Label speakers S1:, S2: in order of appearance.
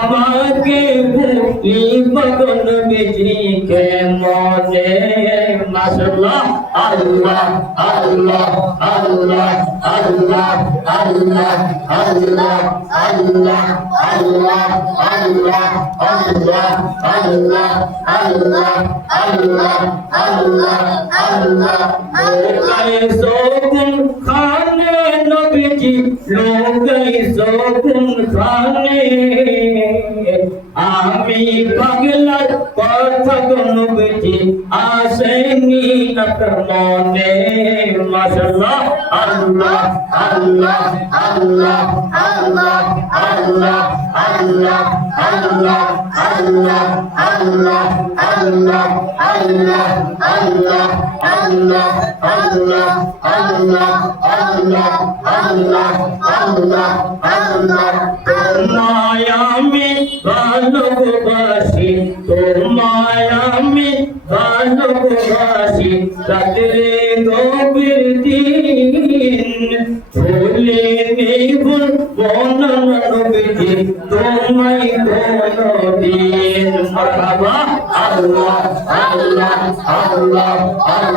S1: আমাকে ভুলি মগন বিজিকে মনে মাশাআল্লাহ আল্লাহ আল্লাহ আল্লাহ আল্লাহ আল্লাহ আল্লাহ আল্লাহ আল্লাহ আল্লাহ আল্লাহ আল্লাহ আল্লাহ আল্লাহ আল্লাহ আল্লাহ লোকাই সোকুন আমি পাগলার কথা নবীজি আসেনি আপনার মনে মাশাআল্লাহ আল্লাহ আল্লাহ আল্লাহ আল্লাহ আল্লাহ আল্লাহ আল্লাহ আল্লাহ আল্লাহ আল্লাহ আল্লাহ আল্লাহ আল্লাহ আল্লাহ আল্লাহ আল্লাহ আল্লাহ আল্লাহ আল্লাহ তোমায় আমি ভালোবাসি, তোমায় আমি ভালোবাসি, রাত্রে গভীর দিন ভুলে নিবুল বনন নবীজি তোমায় কোনদিন। আল্লাহ আল্লাহ আল্লাহ আল্লাহ।